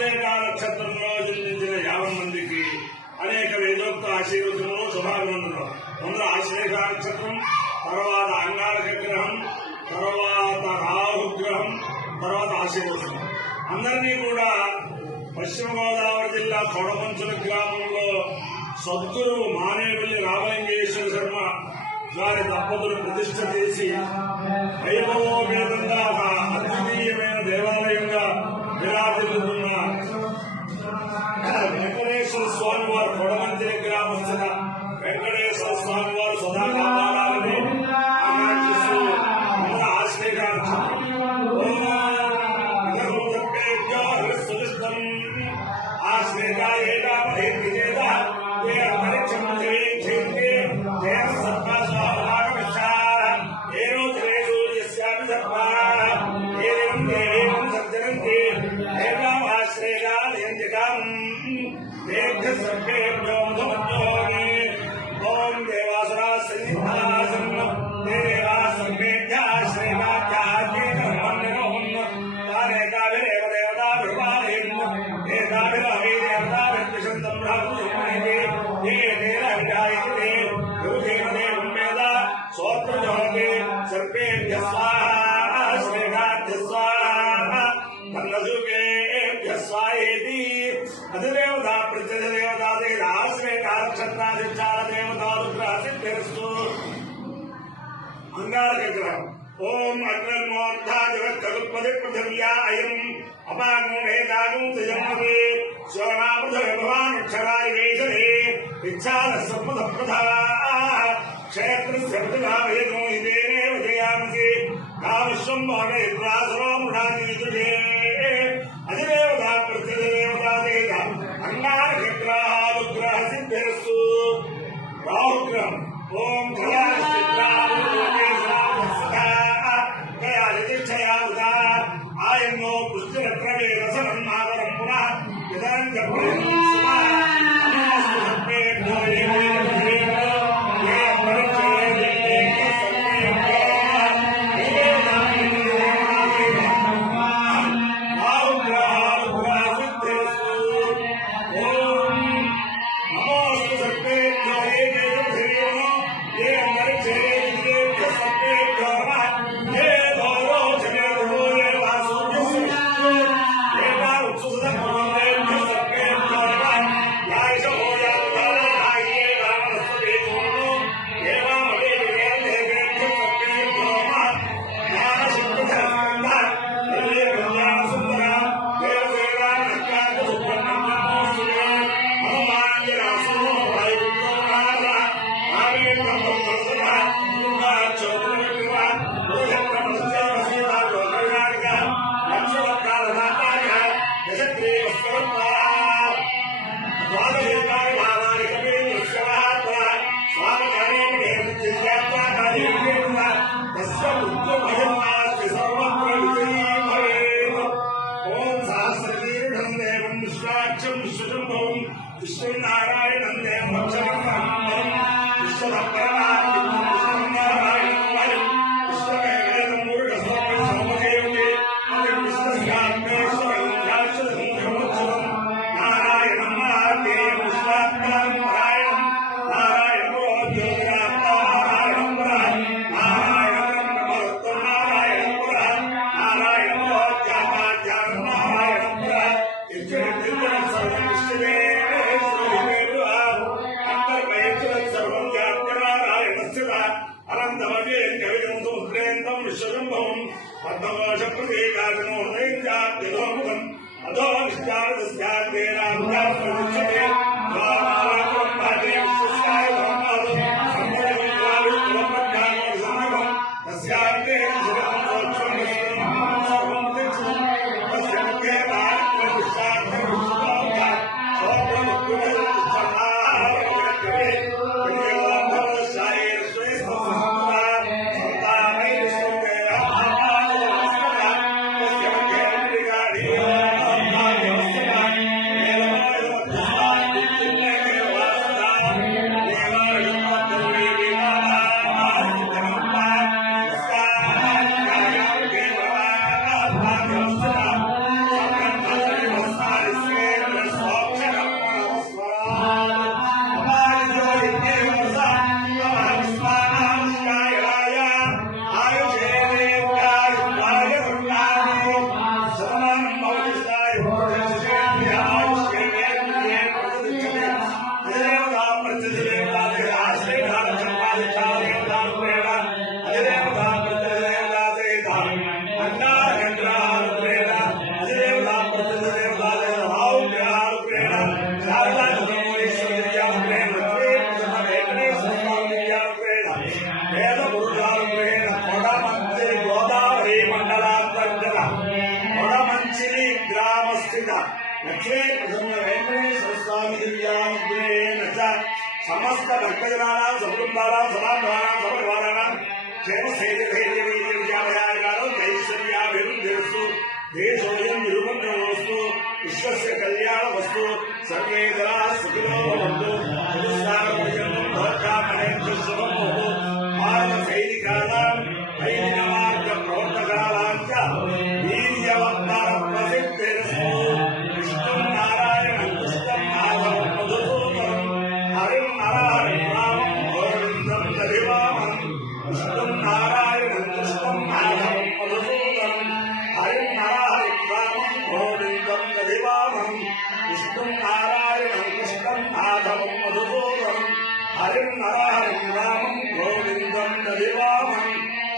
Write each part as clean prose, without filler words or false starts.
ఆశ్లేష నక్షత్రంలో జన్మించిన 50 మందికి అనేక వేదోక్త ఆశీర్వచనలు శుభాభినందనలు. ముందు ఆశ్లేష నక్షత్రం, తర్వాత అంగారక గ్రహం, తర్వాత రాహుగ్రహం, తర్వాత ఆశీర్వచనం. అందరినీ కూడా పశ్చిమ గోదావరి జిల్లా కొడమంచుల గ్రామంలో సద్గురు మానేపల్లి రామలింగేశ్వర శర్మ వారి దంపతులు ప్రతిష్ఠ చేసి వైభవోపేతంగా ఒక అద్వితీయమైన దేవాలయంగా విరాజిల్లుతున్న వెంకటేశ్వర స్వామి వారు కొడమంచిలి గ్రామస్తుల వెంకటేశ్వర స్వామి వారు సదాకాలాలని ఆకాంక్షిస్తూ ఓం దేవాసురా सर्पेभ्य स्वाहा श्रेणाभ्य स्वाहा तन्नसुकेभ्य स्वाहेति अधिदेवता प्रत्यधिदेवता देवता देवतानुग्रहसिद्धिरस्तु अंगारकग्रहम् ओम अग्निर्मोर्धा जगत्कल्पदे पृथिव्या अयम् अपाग्नो वेदागुं तजन्मवे स्वनापृथवे भवानक्षराय वेशने विच्छादः सम्पदप्रधा क्षेत्रस्य प्रतिभावेनो हितेनेव जयामसि कामश्वं भवनेत्रासरो मृणादिजुषे अधिदेवता प्रत्यधिदेवता देवता अंगारकग्रहानुग्रहसिद्धिरस्तु राहुग्रहम् ओम आयन्नो पुष्टिरत्रवे रसनं नागरं पुनः विष्णुनारायणं देवं లక్ష్మీ ప్రసన్న వెంకటేశ్వర స్వామి దివ్యానుగ్రహేణ చ సమస్త భక్తజనానాం సకుటుంబానాం సమాధానాం సమపరివారాణాం క్షేమ స్థైర్య ధైర్య వైద్య విద్యాభయాగారం ఐశ్వర్యాభివృద్ధిరస్తు దేశోయం నిరుపద్రవస్తు విశ్వస్య కళ్యాణమస్తు సర్వే జనా సుఖినో భవంతు చతుస్సాగరపర్యంతం భవత్కామనేభ్యో శుభం భవతు భారత సైనికానాం వైదిక మార్గ ప్రవర్తకానాం చ వీర్యవంతర ప్రసిద్ధిరస్తు విష్ణుం నారాయణం కృష్ణం మాధవం మధుసూదనం హరిం నరహరిం రామం గోవిందం దధివామం విష్ణుం నారాయణం కృష్ణం మాధవం మధుసూదనం హరిం నరహరిం రామం గోవిందం దధివామం విష్ణుం నారాయణం కృష్ణం మాధవం మధుసూదనం హరిం నరహరిం రామం గోవిందం దధివామం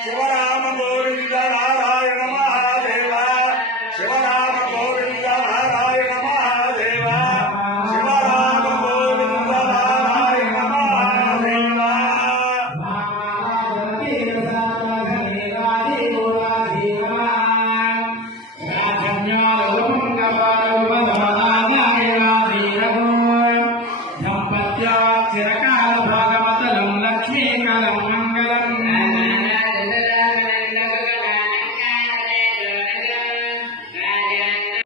శివరామ గోవింద నారాయణ మహాదేవ శివరామ గోవింద నారాయణ మహాదేవ శివరామ గోవింద నారాయణ మహాదేవ రాజన్యాల